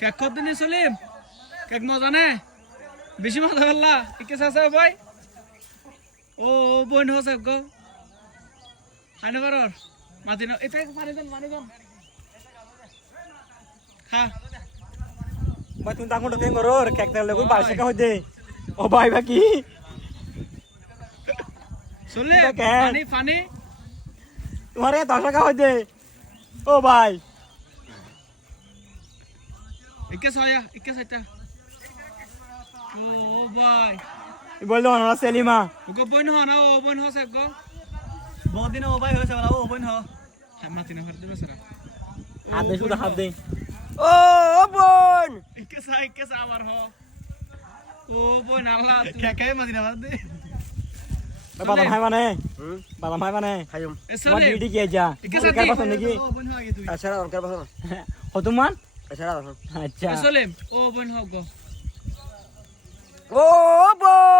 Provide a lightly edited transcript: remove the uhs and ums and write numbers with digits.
cake কত দিন Salim cake মজা নে বেশি মজা করলা একে চাচা ভাই ও বোন হচ্ছে গো হাইনে করর মাদিন এটা পানি দেন হ্যাঁ ভাই তুমি তাকো ঢোকেন করো কেক তাহলে কই 22 টাকা হই দে ও ভাই বাকি সলিম পানি তোমারে 10 টাকা হই দে ও ভাই একে সাইটা ও ভাই বললো না সেলিমা গো বোন হ না ও বোন হচ্ছে গো বহুত দিন ও ভাই হইছে বলা ও বোন হ হ্যাঁ মাতিনা হর দেবে সারা হাত দে শুধু হাত দে ও বোন একে সা আবার হ ও বোন আল্লাহ কেকে মাতিনা হর দে বাদাম খাই মানে খাইম তোমার ডিউটি কি যা কার পাছ নাকি ও বোন হয় তুই আচ্ছা অনকার পাছ না হতুমান আচ্ছা আচ্ছা সলিম ও বোন হ গো ও বোন